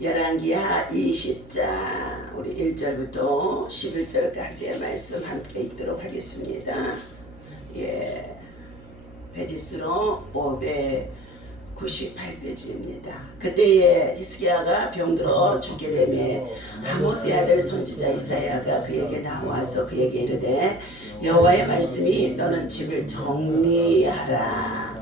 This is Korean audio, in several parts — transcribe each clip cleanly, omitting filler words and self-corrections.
열왕기하 20장 우리 1절부터 11절까지의 말씀 함께 읽도록 하겠습니다. 페이지수로 598페이지입니다. 그때에 히스기야가 병들어 죽게 되매 아모스의 아들 선지자 이사야가 그에게 나와서 그에게 이르되 여호와의 말씀이 너는 집을 정리하라.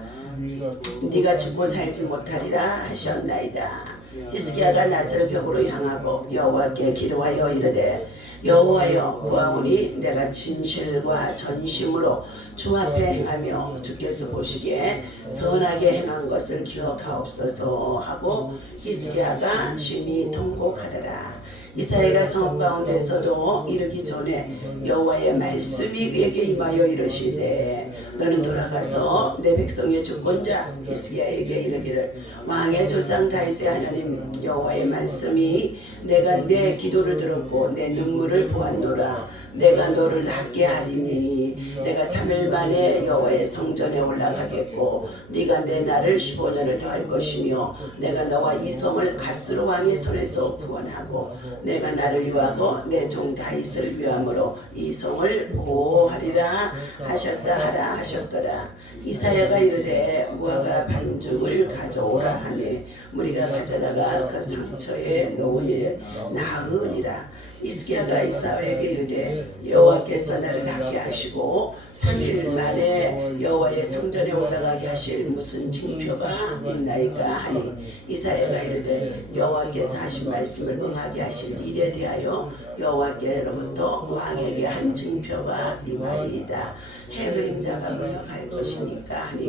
네가 죽고 살지 못하리라 하셨나이다. 히스기야가 낯을 벽으로 향하고 여호와께 기도하여 이르되 여호와여 구하오니 내가 진실과 전심으로 주 앞에 행하며 주께서 보시기에 선하게 행한 것을 기억하옵소서 하고 히스기야가 심히 통곡하더라. 이사야가 성읍 가운데서도 이르기 전에 여호와의 말씀이 그에게 임하여 이르시되 너는 돌아가서 내 백성의 주권자 히스기야에게 이르기를 왕의 조상 다윗의 하나님 여호와의 말씀이 내가 내 기도를 들었고 내 눈물을 보았노라. 내가 너를 낫게 하리니 내가 3일 만에 여호와의 성전에 올라가겠고 네가 내 날을 15년을 더할 것이며 내가 너와 이 성을 아수르 왕의 손에서 구원하고 내가 나를 위하고 내 종 다윗을 위함으로 이 성을 보호하리라 하셨다 하셨더라. 이사야가 이르되 무화과 반죽을 가져오라 하매 무리가 가져다가 그 상처에 놓으니 나으니라. 히스기야가 이사야에게 이르되 여호와께서 나를 낫게 하시고 3일 만에 여호와의 성전에 올라가게 하실 무슨 징표가 있나이까 하니 이사야가 이르되 여호와께서 하신 말씀을 응하게 하실 일에 대하여 여호와께로부터 왕에게 한 징표가 이 말이이다. 해 그림자가 물러갈 것이니까 하니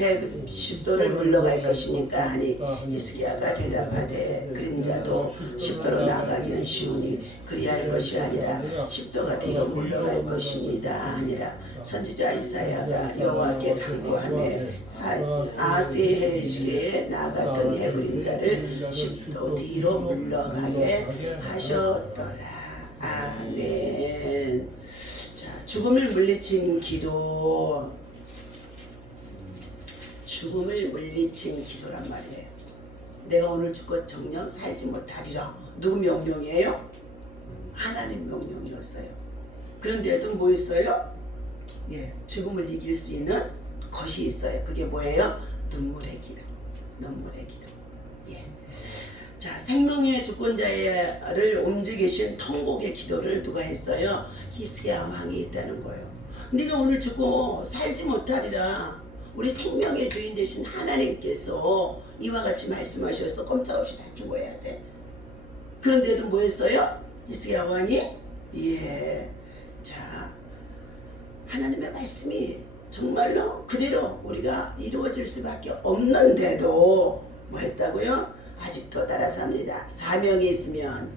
해 10도를 물러갈 것이니까 하니 히스기야가 대답하되 그림자도 10도로 나아가기는 쉬우니 그리할 것이 아니라 10도가 뒤로 물러갈 것이니다 아니라. 선지자 이사야가 여호와께 간구하매 아하스의 해 시기에 나갔던 해 그림자를 10도 뒤로 물러가게 하셨더라. 아멘. 자, 죽음을 물리친 기도. 죽음을 물리친 기도란 말이에요. 내가 오늘 죽고 정녕 살지 못하리라. 누구 명령이에요? 하나님 명령이었어요. 그런데도 뭐 있어요? 죽음을 이길 수 있는 것이 있어요. 그게 뭐예요? 눈물의 기도. 눈물의 기도. 자, 생명의 주권자를 움직이신 통곡의 기도를 누가 했어요? 히스기야 왕이 있다는 거예요. 네가 오늘 죽고 살지 못하리라. 우리 생명의 주인 되신 하나님께서 이와 같이 말씀하셔서 꼼짝없이 다 죽어야 돼. 그런데도 뭐 했어요? 히스기야 왕이? 자, 하나님의 말씀이 정말로 그대로 우리가 이루어질 수밖에 없는데도 뭐 했다고요? 아직도 따라서 합니다. 사명이 있으면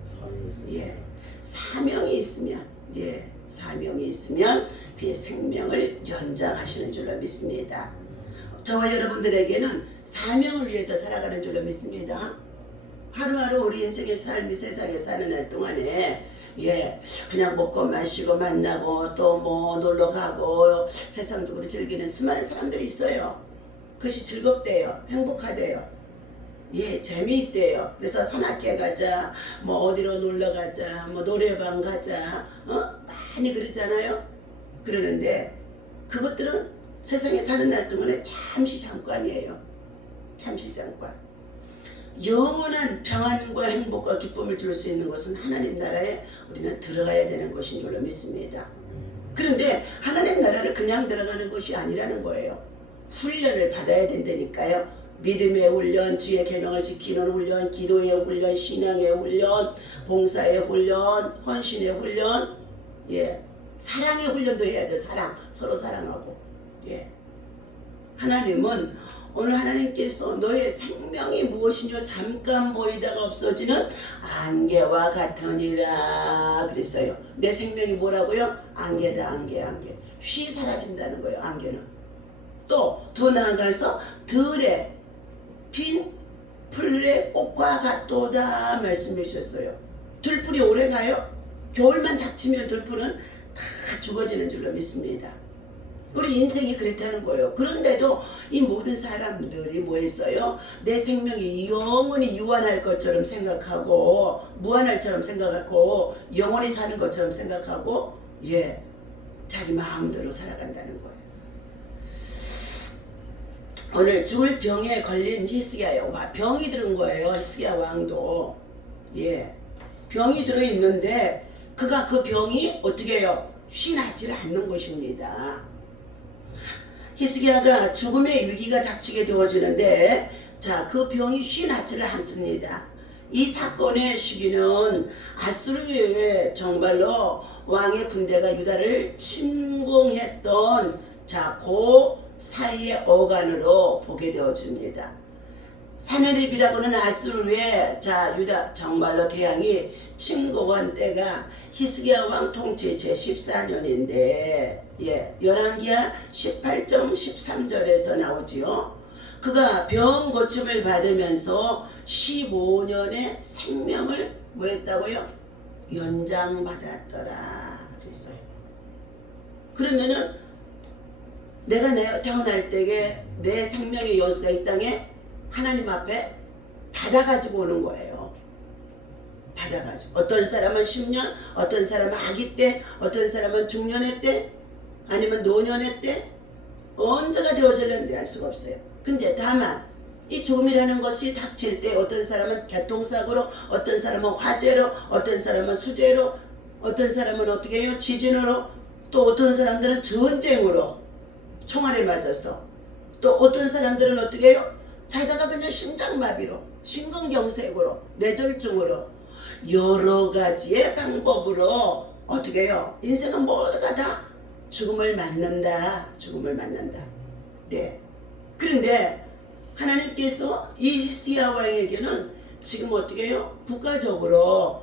사명이 있으면 그의 생명을 연장하시는 줄로 믿습니다. 저와 여러분들에게는 사명을 위해서 살아가는 줄로 믿습니다. 하루하루 우리 인생의 삶이 세상에 사는 날 동안에 그냥 먹고 마시고 만나고 또 뭐 놀러 가고 세상적으로 즐기는 수많은 사람들이 있어요. 그것이 즐겁대요. 행복하대요. 재미있대요. 그래서 산악회 가자, 뭐 어디로 놀러 가자, 뭐 노래방 가자, 많이 그러잖아요. 그러는데 그것들은 세상에 사는 날 동안에 잠시 잠깐이에요. 잠시 잠깐. 영원한 평안과 행복과 기쁨을 줄 수 있는 것은 하나님 나라에 우리는 들어가야 되는 것인 줄로 믿습니다. 그런데 하나님 나라를 그냥 들어가는 것이 아니라는 거예요. 훈련을 받아야 된다니까요. 믿음의 훈련, 주의 계명을 지키는 훈련, 기도의 훈련, 신앙의 훈련, 봉사의 훈련, 헌신의 훈련, 사랑의 훈련도 해야 돼요. 사랑, 서로 사랑하고. 하나님은 오늘 하나님께서 너의 생명이 무엇이뇨 잠깐 보이다가 없어지는 안개와 같으니라 그랬어요. 내 생명이 뭐라고요? 안개다. 안개. 쉬 사라진다는 거예요. 안개는. 또 더 나아가서 들에 핀 풀의 꽃과 같도다 말씀해 주셨어요. 들풀이 오래가요? 겨울만 닥치면 들풀은 다 죽어지는 줄로 믿습니다. 우리 인생이 그렇다는 거예요. 그런데도 이 모든 사람들이 뭐 했어요? 내 생명이 영원히 유한할 것처럼 생각하고 무한할처럼 생각하고 영원히 사는 것처럼 생각하고 자기 마음대로 살아간다는 거예요. 오늘 죽을 병에 걸린 히스기야 병이 들은 거예요. 히스기야 왕도 병이 들어있는데 그가 그 병이 어떻게 해요? 쉬나지를 않는 것입니다. 히스기야가 죽음의 위기가 닥치게 되어지는데 그 병이 쉬나지를 않습니다. 이 사건의 시기는 아수르의 정말로 왕의 군대가 유다를 침공했던 그 사이의 어간으로 보게 되어집니다. 사네립이라고는 아수르의 유다 정말로 대왕이 침공한 때가 히스기야 왕 통치 제14년인데 열왕기하 18장 13절에서 나오지요. 그가 병 고침을 받으면서 15년의 생명을 뭐 했다고요? 연장받았더라 그랬어요. 그러면은 내가 태어날 때에 내 생명의 연수가 이 땅에 하나님 앞에 받아가지고 오는 거예요. 받아가지고 어떤 사람은 10년, 어떤 사람은 아기 때, 어떤 사람은 중년의 때, 아니면 노년의 때, 언제가 되어질는지 알 수가 없어요. 근데 다만 이 죽음이라는 것이 닥칠 때 어떤 사람은 교통사고로, 어떤 사람은 화재로, 어떤 사람은 수재로, 어떤 사람은 어떻게 해요? 지진으로, 또 어떤 사람들은 전쟁으로 총알에 맞아서, 또 어떤 사람들은 어떻게 해요? 자다가 그냥 심장마비로, 심근경색으로, 뇌졸중으로 여러 가지의 방법으로 어떻게 해요? 인생은 모두가 다 죽음을 맞는다. 죽음을 맞는다. 그런데 하나님께서 이 히스기야 왕에게는 지금 어떻게 해요? 국가적으로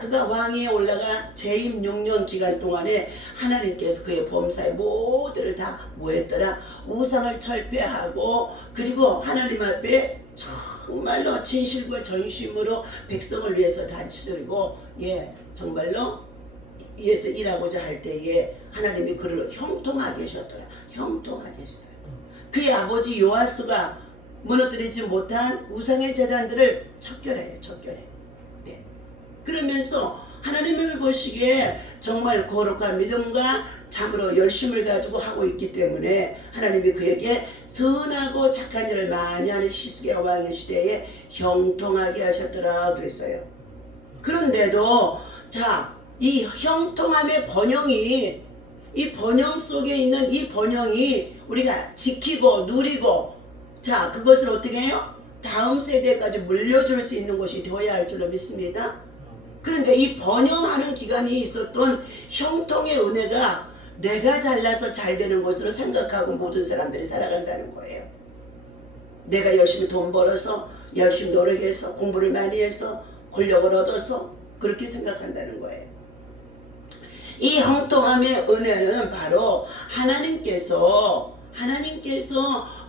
그가 왕위에 올라가 재임 6년 기간 동안에 하나님께서 그의 범사의 모두를 다 뭐했더라? 우상을 철폐하고 그리고 하나님 앞에 정말로 진실과 전심으로 백성을 위해서 다스리고 정말로 위해서 일하고자 할 때에 하나님이 그를 형통하게 하셨더라. 형통하게 하셨더라. 그의 아버지 요아스가 무너뜨리지 못한 우상의 제단들을 척결해요. 척결해. 그러면서 하나님을 보시기에 정말 거룩한 믿음과 참으로 열심을 가지고 하고 있기 때문에 하나님이 그에게 선하고 착한 일을 많이 하는 히스기야 왕의 시대에 형통하게 하셨더라 그랬어요. 그런데도 이 형통함의 번영이, 이 번영 속에 있는 이 번영이 우리가 지키고 누리고 그것을 어떻게 해요? 다음 세대까지 물려줄 수 있는 것이 되어야 할 줄로 믿습니다. 그런데 이 번영하는 기간이 있었던 형통의 은혜가 내가 잘나서 잘 되는 것으로 생각하고 모든 사람들이 살아간다는 거예요. 내가 열심히 돈 벌어서 열심히 노력해서 공부를 많이 해서 권력을 얻어서 그렇게 생각한다는 거예요. 이 형통함의 은혜는 바로 하나님께서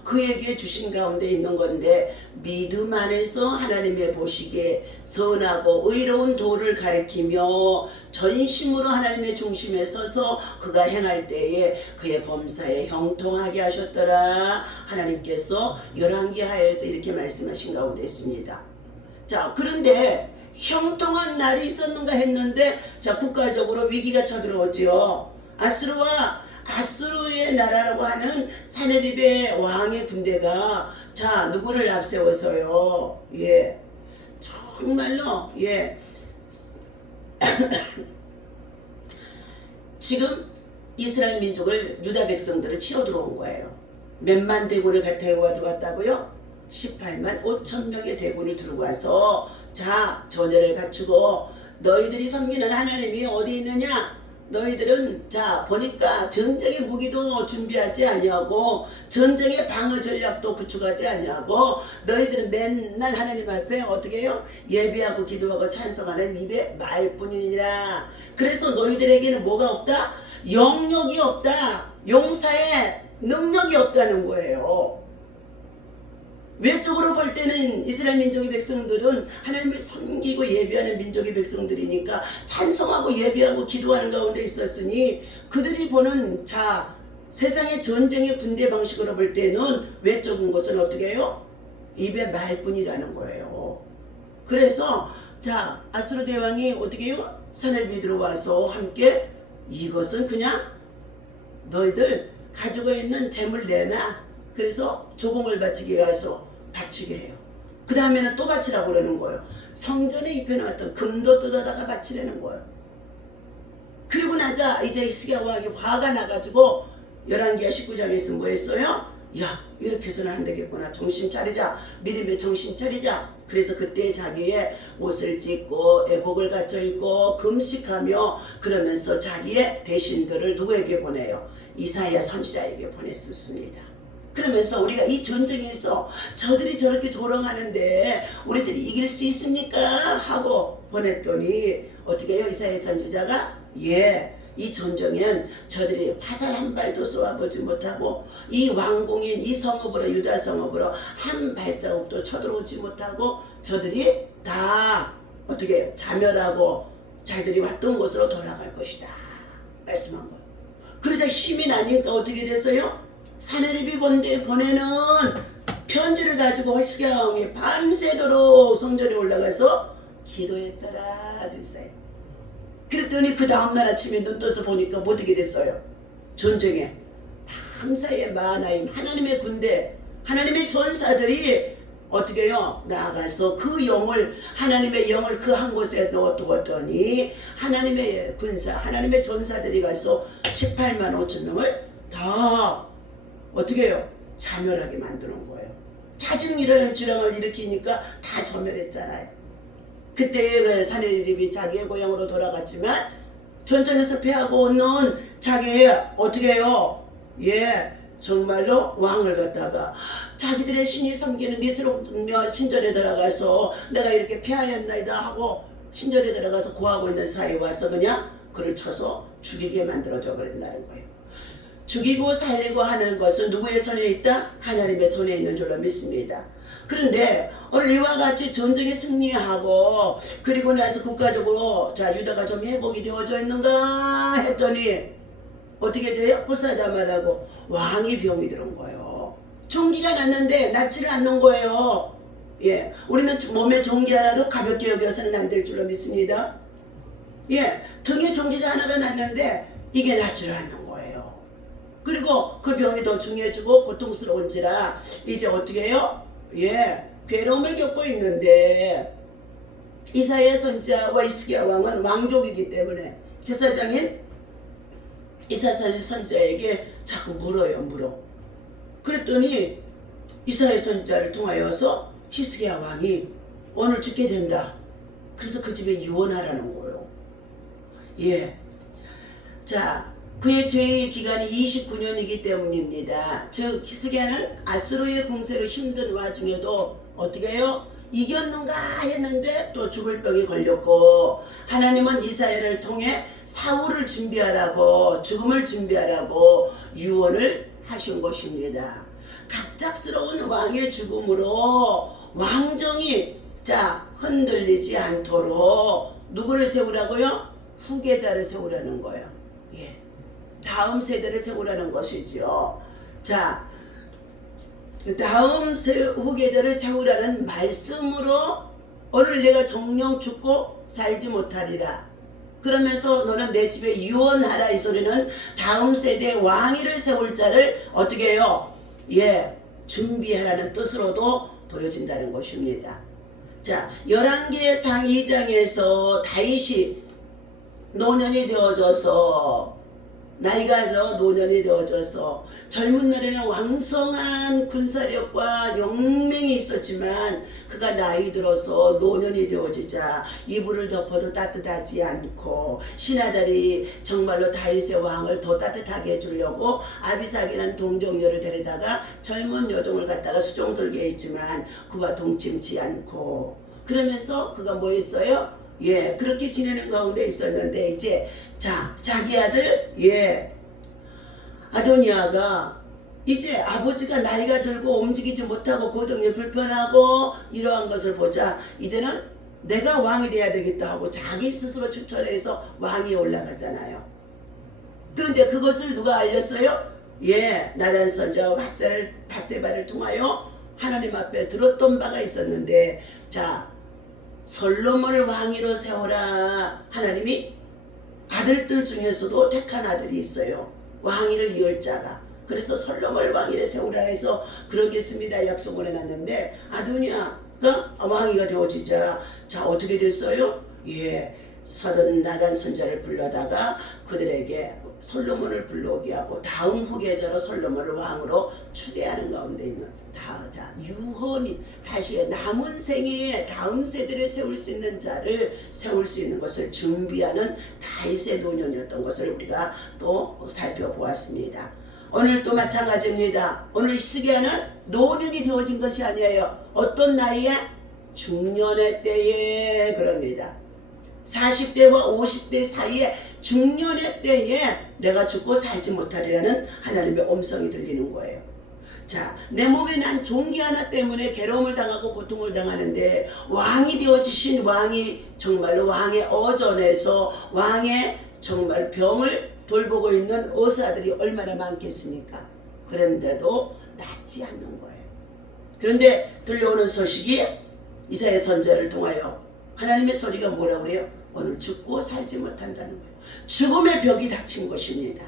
그에게 주신 가운데 있는 건데 믿음 안에서 하나님의 보시기에 선하고 의로운 도를 가리키며 전심으로 하나님의 중심에 서서 그가 행할 때에 그의 범사에 형통하게 하셨더라. 하나님께서 열왕기하에서 이렇게 말씀하신 가운데 있습니다. 그런데 형통한 날이 있었는가 했는데 국가적으로 위기가 쳐들어오죠. 아수르의 나라라고 하는 사네립의 왕의 군대가 누구를 앞세워서요. 정말로 지금 이스라엘 민족을 유다 백성들을 치러 들어온 거예요. 몇만 대군을 데리고 왔다고요? 18만 5천 명의 대군을 들고 와서 전열을 갖추고 너희들이 섬기는 하나님이 어디 있느냐? 너희들은 보니까 전쟁의 무기도 준비하지 아니하고 전쟁의 방어 전략도 구축하지 아니하고 너희들은 맨날 하나님 앞에 어떻게 해요? 예배하고 기도하고 찬송하는 입의 말뿐이니라. 그래서 너희들에게는 뭐가 없다? 영역이 없다. 용사의 능력이 없다는 거예요. 외적으로 볼 때는 이스라엘 민족의 백성들은 하나님을 섬기고 예배하는 민족의 백성들이니까 찬송하고 예배하고 기도하는 가운데 있었으니 그들이 보는 세상의 전쟁의 군대 방식으로 볼 때는 외적인 것은 어떻게 해요? 입의 말뿐이라는 거예요. 그래서 자 아수르 대왕이 어떻게 해요? 사내비 들어와서 함께 이것은 그냥 너희들 가지고 있는 재물 내놔. 그래서 조공을 바치게 가서 바치게 해요. 그 다음에는 또 바치라고 그러는 거예요. 성전에 입혀놓았던 금도 뜯어다가 바치라는 거예요. 그리고 나자 이제 히스기야 왕이 화가 나가지고 열왕기하 19장에서 뭐 했어요? 야 이렇게 해서는 안 되겠구나. 정신 차리자. 믿음의 정신 차리자. 그래서 그때 자기의 옷을 찢고 애복을 갖춰 입고 금식하며 그러면서 자기의 대신들을 누구에게 보내요? 이사야 선지자에게 보냈습니다. 그러면서 우리가 이 전쟁에서 저들이 저렇게 조롱하는데 우리들이 이길 수 있습니까? 하고 보냈더니 어떻게 해요? 이사야 선지자가 이 전쟁엔 저들이 화살 한 발도 쏘아보지 못하고 이 왕궁인 이 성읍으로 유다 성읍으로 한 발자국도 쳐들어오지 못하고 저들이 다 어떻게 자멸하고 자기들이 왔던 곳으로 돌아갈 것이다 말씀한 거예요. 그러자 힘이 나니까 어떻게 됐어요? 사내립이 보내는 편지를 가지고 히스기야 왕이 밤새도록 성전에 올라가서 기도했더라 그랬어요. 그랬더니 그 다음날 아침에 눈 떠서 보니까 뭐 어떻게 됐어요? 전쟁에 밤사이에 마하나임 하나님의 군대 하나님의 전사들이 어떻게 해요? 나아가서 그 영을 하나님의 영을 그 한 곳에 넣어두었더니 하나님의 군사 하나님의 전사들이 가서 18만 5천 명을 다 어떻게 해요? 자멸하게 만드는 거예요. 잦은 이런 주량을 일으키니까 다 저멸했잖아요. 그때 그 사내립이 자기의 고향으로 돌아갔지만 전쟁에서 패하고 오는 자기의 어떻게 해요? 정말로 왕을 갖다가 자기들의 신이 섬기는 니스로 신전에 들어가서 내가 이렇게 패하였나이다 하고 신전에 들어가서 고하고 있는 사이에 와서 그냥 그를 쳐서 죽이게 만들어줘 버린다는 거예요. 죽이고 살리고 하는 것은 누구의 손에 있다? 하나님의 손에 있는 줄로 믿습니다. 그런데 오늘 이와 같이 전쟁에 승리하고 그리고 나서 국가적으로 자 유다가 좀 회복이 되어져 있는가 했더니 어떻게 돼요? 보사자마다고 왕이 병이 들은 거예요. 종기가 났는데 낫지를 않는 거예요. 우리는 몸에 종기 하나도 가볍게 여겨서는 안 될 줄로 믿습니다. 등에 종기가 하나가 났는데 이게 낫지를 않는 거예요. 그리고 그 병이 더 중해지고 고통스러운지라 이제 어떻게 해요? 괴로움을 겪고 있는데 이사야 선지자와 히스기야 왕은 왕족이기 때문에 제사장인 이사야 선지자에게 자꾸 물어. 그랬더니 이사야 선지자를 통하여서 히스기야 왕이 오늘 죽게 된다. 그래서 그 집에 유언하라는 거예요. 자, 그의 죄의 기간이 29년이기 때문입니다. 즉 히스기야는 아수르의 공세로 힘든 와중에도 어떻게 해요? 이겼는가 했는데 또 죽을 병이 걸렸고 하나님은 이사야를 통해 사울을 준비하라고 죽음을 준비하라고 유언을 하신 것입니다. 갑작스러운 왕의 죽음으로 왕정이 흔들리지 않도록 누구를 세우라고요? 후계자를 세우라는 거예요. 다음 세대를 세우라는 것이죠. 자, 다음 후계자를 세우라는 말씀으로 오늘 내가 정령 죽고 살지 못하리라. 그러면서 너는 내 집에 유언하라. 이 소리는 다음 세대 왕위를 세울 자를 어떻게 해요? 준비하라는 뜻으로도 보여진다는 것입니다. 자, 열왕기상 2장에서 다윗이 노년이 되어져서 나이가 들어 노년이 되어져서 젊은 날에는 왕성한 군사력과 용맹이 있었지만 그가 나이 들어서 노년이 되어지자 이불을 덮어도 따뜻하지 않고 신하들이 정말로 다윗의 왕을 더 따뜻하게 해주려고 아비삭이라는 동정녀를 데려다가 젊은 여종을 갖다가 수종들게 했지만 그와 동침치 않고 그러면서 그가 뭐 했어요? 그렇게 지내는 가운데 있었는데 이제 자기 아들 아도니아가 이제 아버지가 나이가 들고 움직이지 못하고 고동이 불편하고 이러한 것을 보자 이제는 내가 왕이 돼야 되겠다 하고 자기 스스로 추천해서 왕위에 올라가잖아요. 그런데 그것을 누가 알렸어요? 나단 선지자와 밧세바를 통하여 하나님 앞에 들었던 바가 있었는데, 자, 솔로몬을 왕위로 세우라. 하나님이 아들들 중에서도 택한 아들이 있어요. 왕위를 이을 자가. 그래서 솔로몬을 왕위로 세우라 해서 그러겠습니다 약속을 해놨는데, 아도니아가 왕위가 되어지자, 자, 어떻게 됐어요? 나단 선지자를 불러다가 그들에게 솔로몬을 불러오게 하고, 다음 후계자로 솔로몬을 왕으로 추대하는 가운데 있는 유언이 다시 남은 생애에 다음 세대를 세울 수 있는 자를 세울 수 있는 것을 준비하는 다윗의 노년이었던 것을 우리가 또 살펴보았습니다. 오늘 또 마찬가지입니다. 오늘 히스기야는 노년이 되어진 것이 아니에요. 어떤 나이에? 중년의 때에 그럽니다. 40대와 50대 사이에 중년의 때에 내가 죽고 살지 못하리라는 하나님의 음성이 들리는 거예요. 자, 내 몸에 난 종기 하나 때문에 괴로움을 당하고 고통을 당하는데, 왕이 되어지신 왕이 정말로 왕의 어전에서 왕의 정말 병을 돌보고 있는 의사들이 얼마나 많겠습니까? 그런데도 낫지 않는 거예요. 그런데 들려오는 소식이 이사야 선지자를 통하여 하나님의 소리가 뭐라고 그래요? 오늘 죽고 살지 못한다는 거예요. 죽음의 벽이 닥친 것입니다.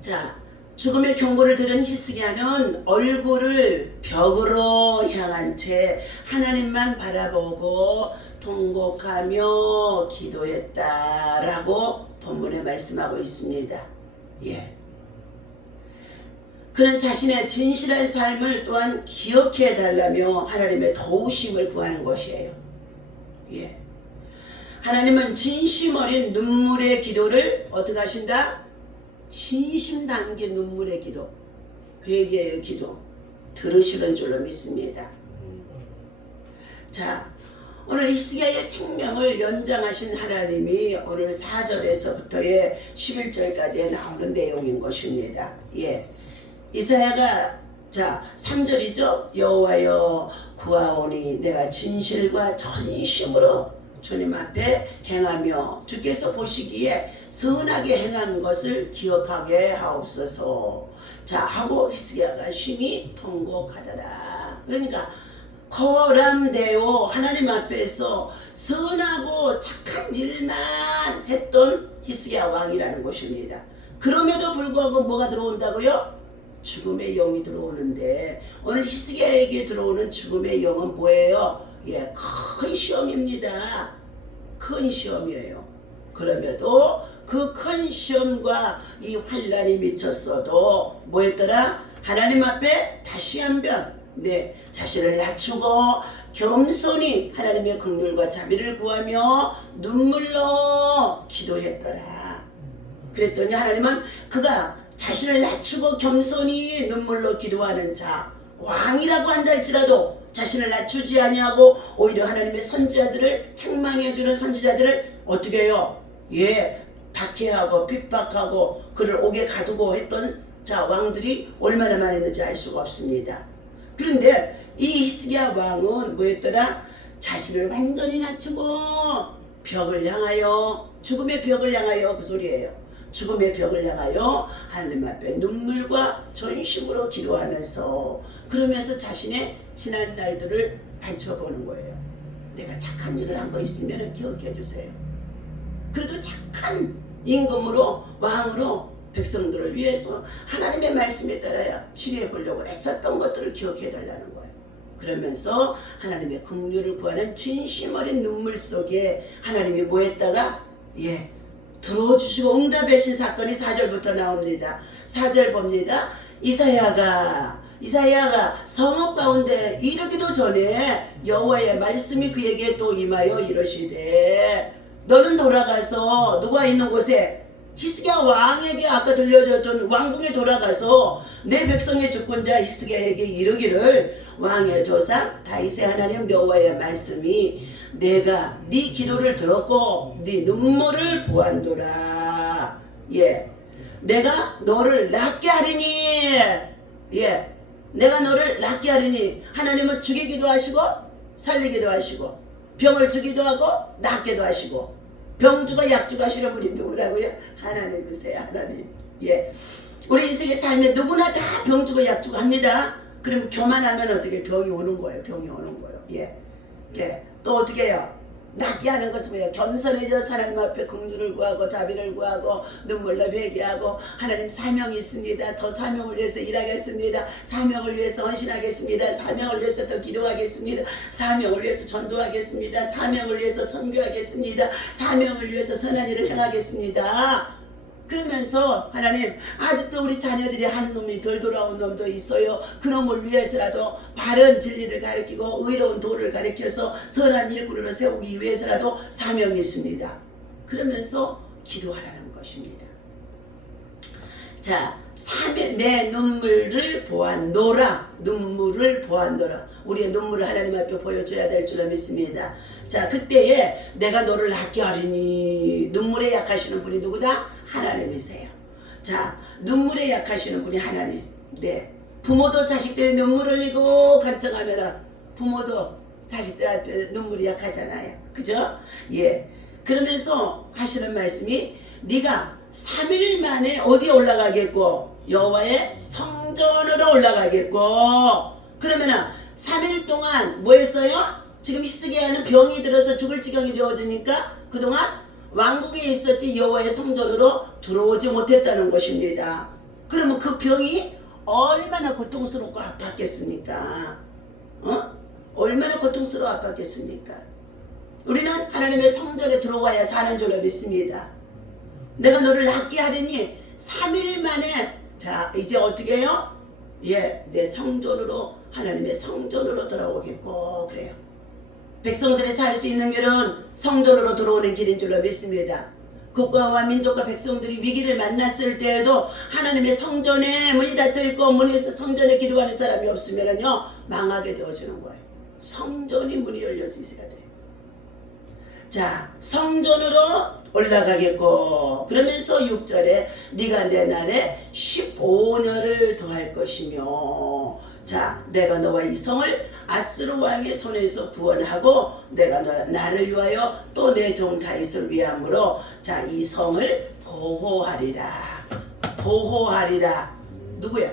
자, 죽음의 경고를 들은 히스기야는 얼굴을 벽으로 향한 채 하나님만 바라보고 통곡하며 기도했다라고 본문에 말씀하고 있습니다. 그는 자신의 진실한 삶을 또한 기억해 달라며 하나님의 도우심을 구하는 것이에요. 하나님은 진심 어린 눈물의 기도를 어떻게 하신다? 진심 담긴 눈물의 기도, 회개의 기도 들으시는 줄로 믿습니다. 자, 오늘 히스기야의 생명을 연장하신 하나님이 오늘 4절에서부터의 11절까지에 나오는 내용인 것입니다. 이사야가 3절이죠. 여호와여 구하오니 내가 진실과 전심으로 주님 앞에 행하며 주께서 보시기에 선하게 행한 것을 기억하게 하옵소서. 하고 히스기야가 심히 통곡하더라. 그러니까 거람되어 하나님 앞에서 선하고 착한 일만 했던 히스기야 왕이라는 것입니다. 그럼에도 불구하고 뭐가 들어온다고요? 죽음의 영이 들어오는데, 오늘 히스기야에게 들어오는 죽음의 영은 뭐예요? 큰 시험입니다. 큰 시험이에요. 그럼에도 그 큰 시험과 이 환난이 미쳤어도 뭐였더라? 하나님 앞에 다시 한번 자신을 낮추고 겸손히 하나님의 긍휼과 자비를 구하며 눈물로 기도했더라. 그랬더니 하나님은 그가 자신을 낮추고 겸손히 눈물로 기도하는 자, 왕이라고 한다 할지라도 자신을 낮추지 아니하고 오히려 하나님의 선지자들을 책망해주는 선지자들을 어떻게 해요? 박해하고 핍박하고 그를 옥에 가두고 했던 왕들이 얼마나 많았는지 알 수가 없습니다. 그런데 이 히스기야 왕은 뭐였더라? 자신을 완전히 낮추고 벽을 향하여, 죽음의 벽을 향하여, 그 소리예요. 죽음의 벽을 향하여 하나님 앞에 눈물과 전심으로 기도하면서, 그러면서 자신의 지난 날들을 반춰보는 거예요. 내가 착한 일을 한 거 있으면 기억해 주세요. 그래도 착한 임금으로, 왕으로 백성들을 위해서 하나님의 말씀에 따라 치료해 보려고 애썼던 것들을 기억해 달라는 거예요. 그러면서 하나님의 긍휼을 구하는 진심 어린 눈물 속에 하나님이 뭐 했다가 들어주시고 응답하신 사건이 4절부터 나옵니다. 4절 봅니다. 이사야가 성읍 가운데 이르기도 전에 여호와의 말씀이 그에게 또 임하여 이르시되, 너는 돌아가서 누가 있는 곳에, 히스기야 왕에게 아까 들려줬던 왕궁에 돌아가서 내 백성의 주권자 히스기야에게 이르기를, 왕의 조상 다윗의 하나님 여호와의 말씀이 내가 네 기도를 들었고 네 눈물을 보았노라. 내가 너를 낫게 하리니. 내가 너를 낫게 하리니. 하나님은 죽이기도 하시고 살리기도 하시고 병을 주기도 하고 낫게도 하시고, 병주가 약주가 하시는 분이 누구라고요? 하나님이세요. 하나님. 예. 우리 인생의 삶에 누구나 다 병 주고 약 주고 합니다. 그러면 교만하면 어떻게 병이 오는 거예요. 병이 오는 거예요. 예. 예. 또 어떻게 해요? 낫게 하는 것은 뭐예요? 겸손해져 하나님 앞에 긍휼을 구하고 자비를 구하고 눈물로 회개하고 하나님 사명이 있습니다. 더 사명을 위해서 일하겠습니다. 사명을 위해서 헌신하겠습니다. 사명을 위해서 더 기도하겠습니다. 사명을 위해서 전도하겠습니다. 사명을 위해서 선교하겠습니다. 사명을 위해서 선한 일을 행하겠습니다. 그러면서 하나님 아직도 우리 자녀들이 한 놈이 덜 돌아온 놈도 있어요. 그 놈을 위해서라도 바른 진리를 가르치고 의로운 도를 가르쳐서 선한 일꾼으로 세우기 위해서라도 사명이 있습니다. 그러면서 기도하라는 것입니다. 자, 내 눈물을 보았노라. 눈물을 보았노라. 우리의 눈물을 하나님 앞에 보여줘야 될 줄로 믿습니다. 자, 그때에 내가 너를 낫게 하리니. 눈물에 약하시는 분이 누구다? 하나님이세요. 자, 눈물에 약하시는 분이 하나님. 네. 부모도 자식들이 눈물 흘리고 간청하면 부모도 자식들 앞에 눈물이 약하잖아요. 그죠? 예. 그러면서 하시는 말씀이 네가 3일 만에 어디에 올라가겠고? 여호와의 성전으로 올라가겠고. 그러면은 3일 동안 뭐 했어요? 지금 히스기야는 병이 들어서 죽을 지경이 되어지니까 그동안 왕궁에 있었지 여호와의 성전으로 들어오지 못했다는 것입니다. 그러면 그 병이 얼마나 고통스럽고 아팠겠습니까? 얼마나 고통스러워 아팠겠습니까? 우리는 하나님의 성전에 들어와야 사는 줄로 믿습니다. 내가 너를 낫게 하리니 3일 만에 자 이제 어떻게 해요? 예, 내 성전으로 하나님의 성전으로 돌아오겠고 그래요. 백성들이 살 수 있는 길은 성전으로 들어오는 길인 줄로 믿습니다. 국가와 민족과 백성들이 위기를 만났을 때에도 하나님의 성전에 문이 닫혀있고 문에서 성전에 기도하는 사람이 없으면요 망하게 되어지는 거예요. 성전이 문이 열려지셔야 돼요. 자, 성전으로 올라가겠고 그러면서 6절에 네가 내 날에 15년을 더할 것이며 자, 내가 너와 이 성을 아스루 왕의 손에서 구원하고 내가 나를 위하여 또 내 종 다윗을 위함으로 자, 이 성을 보호하리라. 보호하리라. 누구야?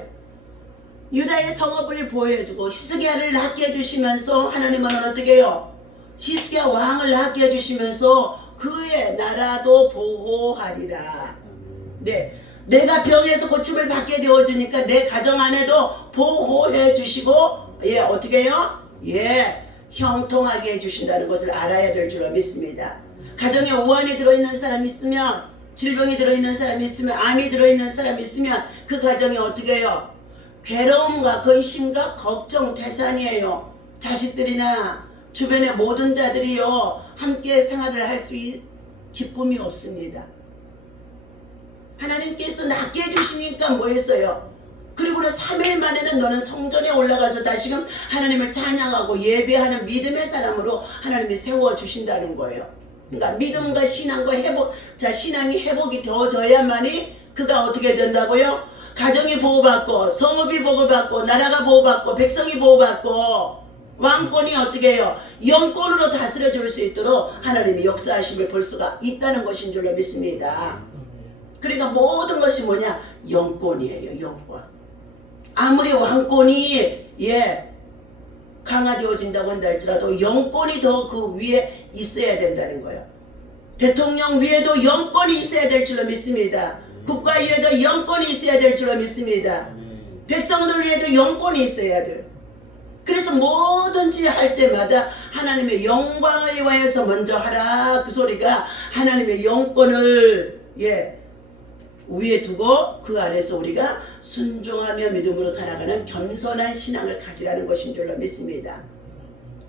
유다의 성읍을 보호해주고 히스기야를 낫게 해주시면서 하나님은 어떻게 해요? 히스기야 왕을 낫게 해주시면서 그의 나라도 보호하리라. 네. 내가 병에서 고침을 받게 되어주니까 내 가정 안에도 보호해 주시고 예 어떻게 해요? 예 형통하게 해주신다는 것을 알아야 될 줄로 믿습니다. 가정에 우환이 들어있는 사람이 있으면 질병이 들어있는 사람이 있으면 암이 들어있는 사람이 있으면 그 가정이 어떻게 해요? 괴로움과 근심과 걱정 태산이에요. 자식들이나 주변의 모든 자들이요 함께 생활을 할 수 있는 기쁨이 없습니다. 하나님께서 낫게 해주시니까 뭐 했어요? 그리고는 3일 만에는 너는 성전에 올라가서 다시금 하나님을 찬양하고 예배하는 믿음의 사람으로 하나님이 세워주신다는 거예요. 그러니까 믿음과 신앙과 회복, 자 신앙이 회복이 되어져야만이 그가 어떻게 된다고요? 가정이 보호받고 성읍이 보호받고 나라가 보호받고 백성이 보호받고 왕권이 어떻게 해요? 영권으로 다스려 줄 수 있도록 하나님이 역사하심을 볼 수가 있다는 것인 줄로 믿습니다. 그러니까 모든 것이 뭐냐? 영권이에요. 영권. 아무리 왕권이 예 강화되어진다고 한다 할지라도 영권이 더 그 위에 있어야 된다는 거예요. 대통령 위에도 영권이 있어야 될 줄로 믿습니다. 국가 위에도 영권이 있어야 될 줄로 믿습니다. 백성들 위에도 영권이 있어야 돼요. 그래서 뭐든지 할 때마다 하나님의 영광을 위하여서 먼저 하라 그 소리가 하나님의 영권을 예 위에 두고 그 아래서 우리가 순종하며 믿음으로 살아가는 겸손한 신앙을 가지라는 것인 줄로 믿습니다.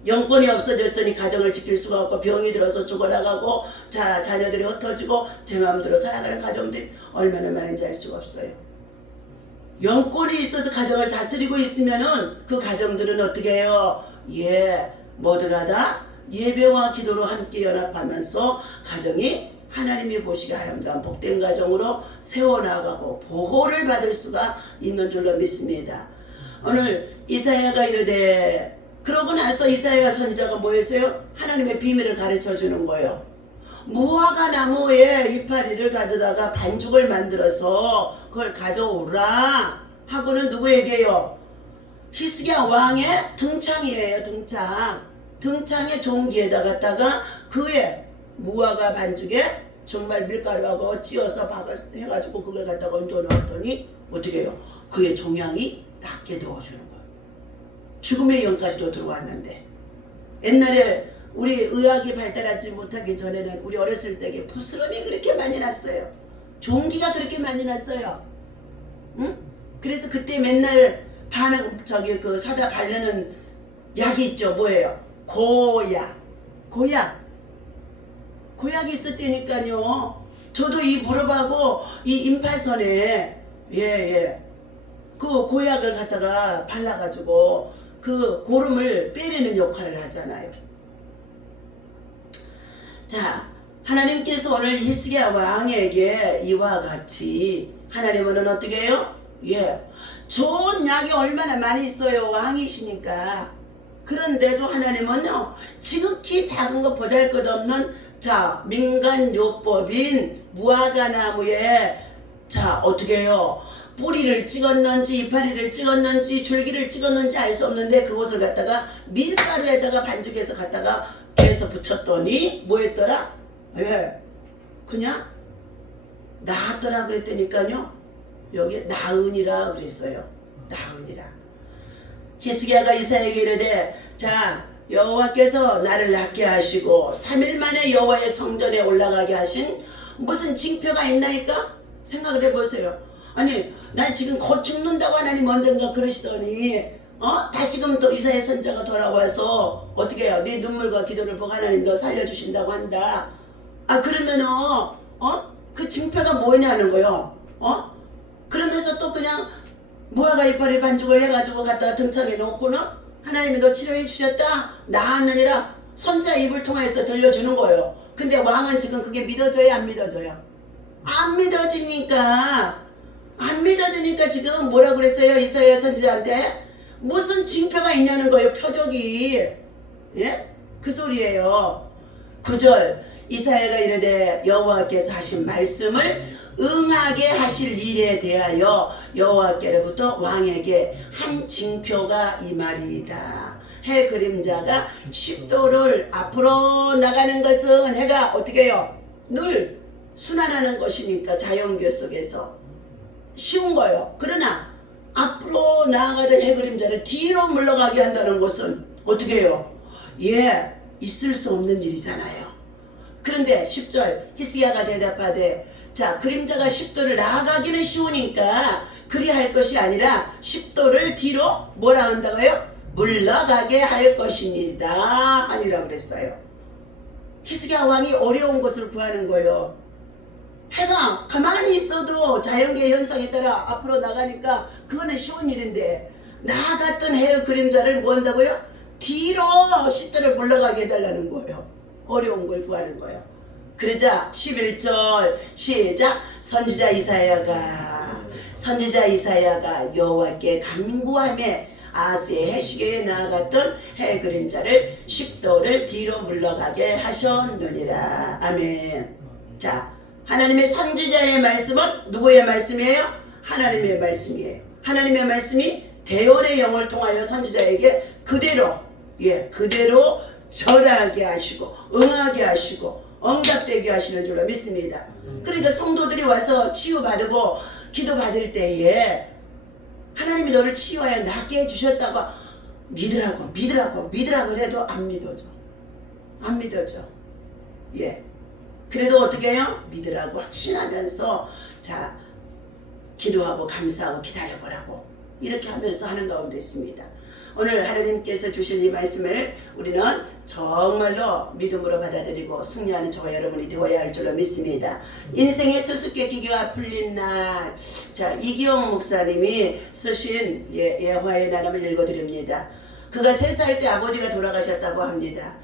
영권이 없어졌더니 가정을 지킬 수가 없고 병이 들어서 죽어나가고 자녀들이 흩어지고 제 마음대로 살아가는 가정들이 얼마나 많은지 알 수가 없어요. 영권이 있어서 가정을 다스리고 있으면은 그 가정들은 어떻게 해요? 예, 모두가 다 예배와 기도로 함께 연합하면서 가정이 하나님이 보시기 아름다운 복된 가정으로 세워나가고 보호를 받을 수가 있는 줄로 믿습니다. 오늘 이사야가 이르되 그러고 나서 이사야 선지자가 뭐 했어요? 하나님의 비밀을 가르쳐 주는 거예요. 무화과 나무에 이파리를 가져다가 반죽을 만들어서 그걸 가져오라 하고는 누구에게요? 히스기야 왕의 등창이에요. 등창의 종기에다 갖다가 그의 무화과 반죽에 정말 밀가루하고 찧어서 해가지고 그걸 갖다가 얹어놓았더니 어떻게 해요? 그의 종양이 낫게 되어주는 거예요. 죽음의 영까지도 들어왔는데, 옛날에 우리 의학이 발달하지 못하기 전에는 우리 어렸을 때에 부스럼이 그렇게 많이 났어요. 종기가 그렇게 많이 났어요. 응? 그래서 그때 맨날 그 사다 바르는 약이 있죠. 뭐예요? 고약이 있을 때니까요. 저도 이 무릎하고 이 임팔선에 그 고약을 갖다가 발라가지고 그 고름을 빼내는 역할을 하잖아요. 자, 하나님께서 오늘 히스기야 왕에게 이와 같이 하나님은 어떻게 해요? 좋은 약이 얼마나 많이 있어요. 왕이시니까. 그런데도 하나님은요, 지극히 작은 거 보잘것없는 민간요법인 무화과 나무에 어떻게 해요? 뿌리를 찍었는지 이파리를 찍었는지 줄기를 찍었는지 알 수 없는데 그것을 갖다가 밀가루에다가 반죽해서 갖다가 배에서 붙였더니 뭐 했더라? 그냥 나았더라 그랬다니까요. 여기에 나으니라 그랬어요. 나으니라. 히스기야가 이사야에게 이르되 여호와께서 나를 낫게 하시고 3일 만에 여호와의 성전에 올라가게 하신 무슨 징표가 있나이까? 생각을 해보세요. 아니 나 지금 곧 죽는다고 하나님 언젠가 그러시더니 다시금 또 이사야 선지자가 돌아와서 어떻게 해요? 네 눈물과 기도를 보고 하나님 너 살려주신다고 한다. 그러면은 그 징표가 뭐냐는 거요. 그러면서 또 그냥 무화과 이파리 반죽을 해가지고 갖다가 등창에 놓고는 하나님이 너 치료해 주셨다 나았느니라 선지자 입을 통해서 들려주는 거예요. 근데 왕은 지금 그게 믿어져요? 안 믿어져요? 안 믿어지니까 지금 뭐라 그랬어요? 이사야 선지자한테 무슨 징표가 있냐는 거예요. 표적이. 그 소리예요. 9절 이사야가 이르되 여호와께서 하신 말씀을 응하게 하실 일에 대하여 여호와께로부터 왕에게 한 징표가 이 말이다. 해 그림자가 10도를 앞으로 나가는 것은 해가 어떻게 해요? 늘 순환하는 것이니까 자연계 속에서 쉬운 거예요. 그러나 앞으로 나아가던 해 그림자를 뒤로 물러가게 한다는 것은 어떻게 해요? 있을 수 없는 일이잖아요. 그런데 10절 히스기야가 대답하되 그림자가 10도를 나아가기는 쉬우니까 그리할 것이 아니라 10도를 뒤로 뭐라 한다고요? 물러가게 할 것입니다 하니라 그랬어요. 히스기야 왕이 어려운 것을 구하는 거예요. 해가 가만히 있어도 자연계 현상에 따라 앞으로 나가니까 그거는 쉬운 일인데 나아갔던 해의 그림자를 뭐 한다고요? 뒤로 10도를 물러가게 해달라는 거예요. 어려운 걸 구하는 거예요. 그러자 11절 시작. 선지자 이사야가 여호와께 간구하며 아스의 해시계에 나아갔던 해 그림자를 10도를 뒤로 물러가게 하셨느니라. 아멘. 하나님의 선지자의 말씀은 누구의 말씀이에요? 하나님의 말씀이에요. 하나님의 말씀이 대언의 영을 통하여 선지자에게 그대로 절하게 하시고 응하게 하시고 응답되게 하시는 줄로 믿습니다. 그러니까 성도들이 와서 치유받고 기도받을 때에 하나님이 너를 치유하여 낫게 해주셨다고 믿으라고 해도 안 믿어져. 그래도 어떻게 해요? 믿으라고 확신하면서 기도하고 감사하고 기다려보라고 이렇게 하면서 하는 가운데 있습니다. 오늘 하나님께서 주신 이 말씀을 우리는 정말로 믿음으로 받아들이고 승리하는 저와 여러분이 되어야 할 줄로 믿습니다. 인생의 수수께끼가 풀린 날. 이기영 목사님이 쓰신 여호와의 나눔을 읽어드립니다. 그가 3살 때 아버지가 돌아가셨다고 합니다.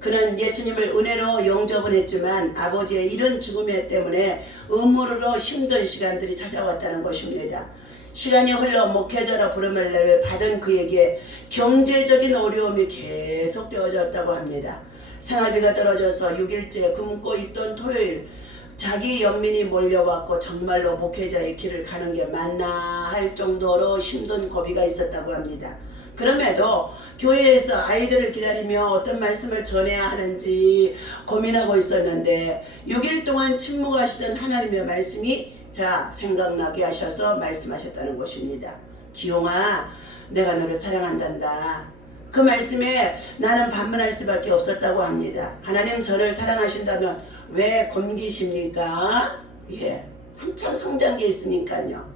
그는 예수님을 은혜로 영접은 했지만 아버지의 이른 죽음 때문에 음모로 힘든 시간들이 찾아왔다는 것입니다. 시간이 흘러 목회자로 부름을 받은 그에게 경제적인 어려움이 계속되어졌다고 합니다. 생활비가 떨어져서 6일째 굶고 있던 토요일 자기 연민이 몰려왔고 정말로 목회자의 길을 가는 게 맞나 할 정도로 힘든 고비가 있었다고 합니다. 그럼에도 교회에서 아이들을 기다리며 어떤 말씀을 전해야 하는지 고민하고 있었는데 6일 동안 침묵하시던 하나님의 말씀이 생각나게 하셔서 말씀하셨다는 것입니다. 기용아, 내가 너를 사랑한단다. 그 말씀에 나는 반문할 수밖에 없었다고 합니다. 하나님 저를 사랑하신다면 왜 굶기십니까? 한참 성장기에 있으니까요.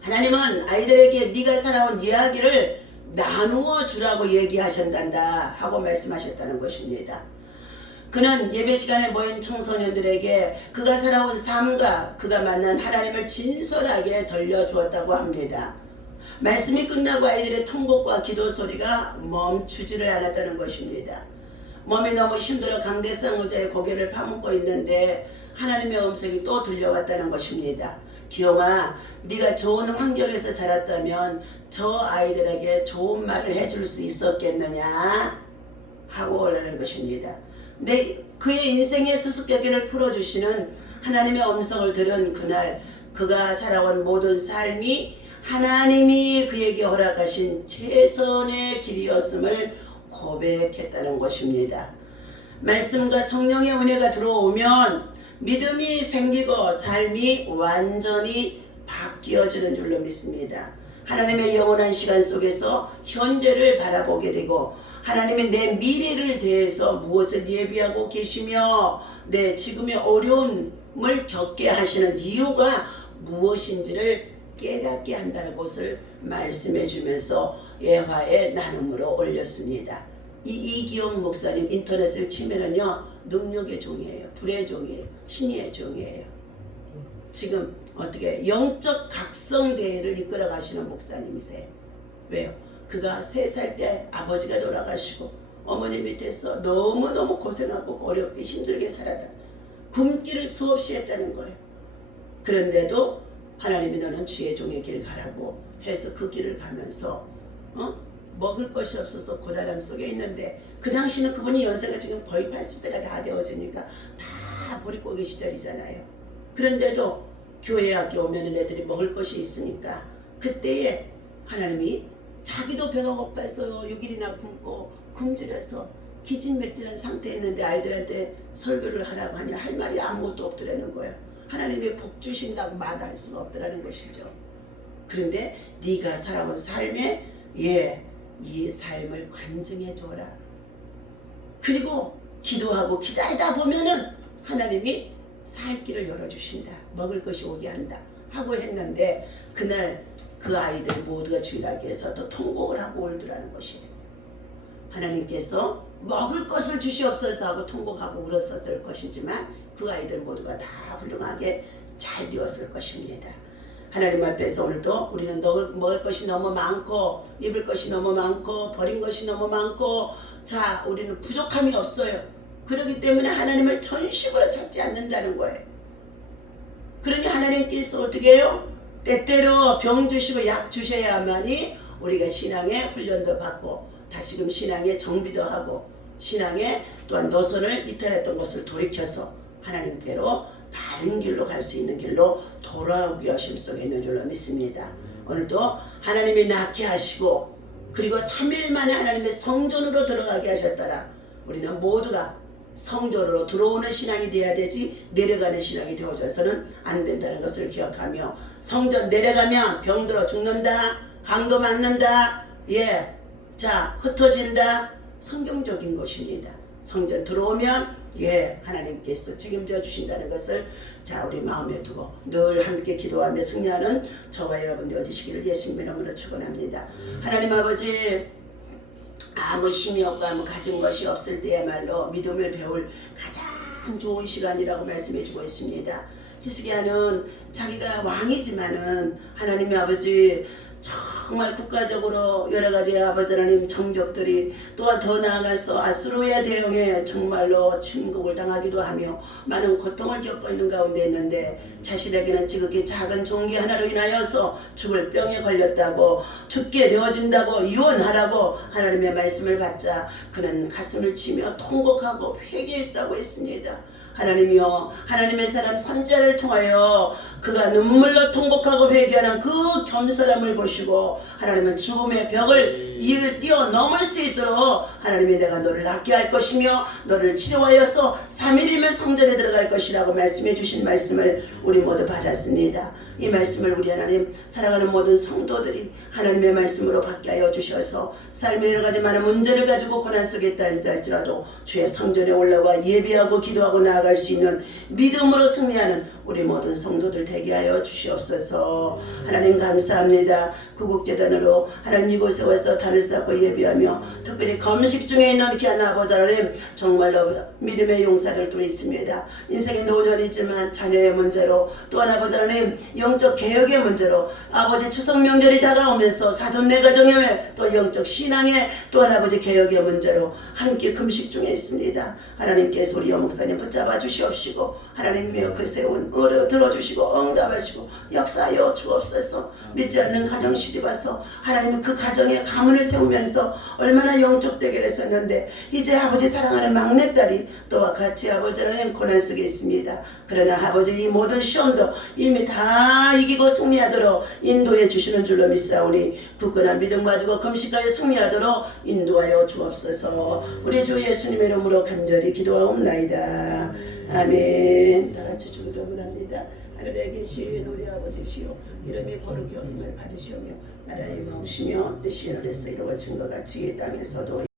하나님은 아이들에게 네가 살아온 이야기를 나누어 주라고 얘기하신단다 하고 말씀하셨다는 것입니다. 그는 예배 시간에 모인 청소년들에게 그가 살아온 삶과 그가 만난 하나님을 진솔하게 들려주었다고 합니다. 말씀이 끝나고 아이들의 통곡과 기도 소리가 멈추지를 않았다는 것입니다. 몸이 너무 힘들어 강대상 의자에 고개를 파묻고 있는데 하나님의 음성이 또 들려왔다는 것입니다. 기용아, 네가 좋은 환경에서 자랐다면 저 아이들에게 좋은 말을 해줄 수 있었겠느냐 하고 오라는 것입니다. 그의 인생의 수수께끼를 풀어주시는 하나님의 음성을 들은 그날 그가 살아온 모든 삶이 하나님이 그에게 허락하신 최선의 길이었음을 고백했다는 것입니다. 말씀과 성령의 은혜가 들어오면 믿음이 생기고 삶이 완전히 바뀌어지는 줄로 믿습니다. 하나님의 영원한 시간 속에서 현재를 바라보게 되고 하나님이 내 미래를 대해서 무엇을 예비하고 계시며 내 지금의 어려움을 겪게 하시는 이유가 무엇인지를 깨닫게 한다는 것을 말씀해 주면서 예화의 나눔으로 올렸습니다. 이기영 목사님 인터넷을 치면은요, 능력의 종이에요. 불의 종이에요. 신의 종이에요. 지금 어떻게 영적 각성대회를 이끌어 가시는 목사님이세요. 왜요? 그가 3살 때 아버지가 돌아가시고 어머니 밑에서 너무너무 고생하고 어렵게 힘들게 살았다. 굶기를 수없이 했다는 거예요. 그런데도 하나님이 너는 주의 종의 길 가라고 해서 그 길을 가면서 먹을 것이 없어서 고단함 속에 있는데 그 당시는 그분이 연세가 지금 거의 80세가 다 되어지니까 다 보릿고개 시절이잖아요. 그런데도 교회 학교 오면 애들이 먹을 것이 있으니까 그때에 하나님이 자기도 배가 고파서 6일이나 굶고 굶주려서 기진맥진한 상태였는데 아이들한테 설교를 하라고 하니 할 말이 아무것도 없더라는 거예요. 하나님이 복 주신다고 말할 수가 없더라는 것이죠. 그런데 네가 살아온 삶에 이 삶을 관증해 줘라. 그리고 기도하고 기다리다 보면은 하나님이 살 길을 열어주신다. 먹을 것이 오게 한다 하고 했는데 그날 그 아이들 모두가 주일하기 위해서 또 통곡을 하고 울더라는 것이에요. 하나님께서 먹을 것을 주시옵소서 하고 통곡하고 울었었을 것이지만 그 아이들 모두가 다 훌륭하게 잘 되었을 것입니다. 하나님 앞에서 오늘도 우리는 먹을 것이 너무 많고 입을 것이 너무 많고 버린 것이 너무 많고 우리는 부족함이 없어요. 그렇기 때문에 하나님을 전식으로 찾지 않는다는 거예요. 그러니 하나님께서 어떻게 해요? 때때로 병 주시고 약 주셔야만이 우리가 신앙의 훈련도 받고 다시금 신앙의 정비도 하고 신앙의 또한 노선을 이탈했던 것을 돌이켜서 하나님께로 바른 길로 갈 수 있는 길로 돌아오기 여심 속에 있는 줄로 믿습니다. 오늘도 하나님이 낫게 하시고 그리고 3일 만에 하나님의 성전으로 들어가게 하셨더라. 우리는 모두가 성전으로 들어오는 신앙이 돼야 되지 내려가는 신앙이 되어져서는 안 된다는 것을 기억하며 성전 내려가면 병들어 죽는다. 강도 맞는다. 흩어진다. 성경적인 것입니다. 성전 들어오면 하나님께서 책임져 주신다는 것을 우리 마음에 두고 늘 함께 기도하며 승리하는 저와 여러분들 되시기를 예수님의 이름으로 축원합니다. 하나님 아버지, 아무 힘이 없고 아무 가진 것이 없을 때야말로 믿음을 배울 가장 좋은 시간이라고 말씀해 주고 있습니다. 히스기야는 자기가 왕이지만은 하나님의 아버지 정말 국가적으로 여러 가지 아버지 하나님 정적들이 또한 더 나아가서 아수르에 대응해 정말로 침국을 당하기도 하며 많은 고통을 겪고 있는 가운데 있는데 자신에게는 지극히 작은 종기 하나로 인하여서 죽을 병에 걸렸다고 죽게 되어진다고 유언하라고 하나님의 말씀을 받자 그는 가슴을 치며 통곡하고 회개했다고 했습니다. 하나님이여 하나님의 사람 선자를 통하여 그가 눈물로 통곡하고 회개하는 그 겸손함을 보시고 하나님은 죽음의 벽을 뛰어넘을 수 있도록 하나님이 내가 너를 낫게 할 것이며 너를 치료하여서 3일이면 성전에 들어갈 것이라고 말씀해 주신 말씀을 우리 모두 받았습니다. 이 말씀을 우리 하나님 사랑하는 모든 성도들이 하나님의 말씀으로 받게 하여 주셔서 삶의 여러 가지 많은 문제를 가지고 고난 속에 있다 할지라도 주의 성전에 올라와 예배하고 기도하고 나아갈 수 있는 믿음으로 승리하는 우리 모든 성도들 되게 하여 주시옵소서. 하나님 감사합니다. 구국재단으로 하나님 이곳에 와서 단을 쌓고 예배하며 특별히 금식 중에 있는 귀한 아버지 하나님 정말로 믿음의 용사들도 있습니다. 인생의 노년이지만 자녀의 문제로 또한 아버지 하나님 영적 개혁의 문제로 아버지 추석 명절이 다가오면서 사돈네 가정의 또 영적 신앙의 또한 아버지 개혁의 문제로 함께 금식 중에 있습니다. 하나님께서 우리 여목사님 붙잡아 주시옵시고 하나님이여 그 세운 의를 들어주시고 응답하시고 역사하여 주옵소서. 믿지 않는 가정 시집와서 하나님은 그 가정에 가문을 세우면서 얼마나 영적 대결을 했었는데 이제 아버지 사랑하는 막내딸이 또와 같이 아버지는 고난 속에 있습니다. 그러나 아버지 이 모든 시험도 이미 다 이기고 승리하도록 인도해 주시는 줄로 믿사오니 굳건한 믿음 가지고 금식하여 승리하도록 인도하여 주옵소서. 우리 주 예수님의 이름으로 간절히 기도하옵나이다. 아멘. 다 같이 주기도 합니다. 하늘에 계신 우리 아버지시오 이름이 거룩히 여김을 받으시오며 나라의 임하오시며 뜻이 하늘에서 이루어진 것 같이 이 땅에서도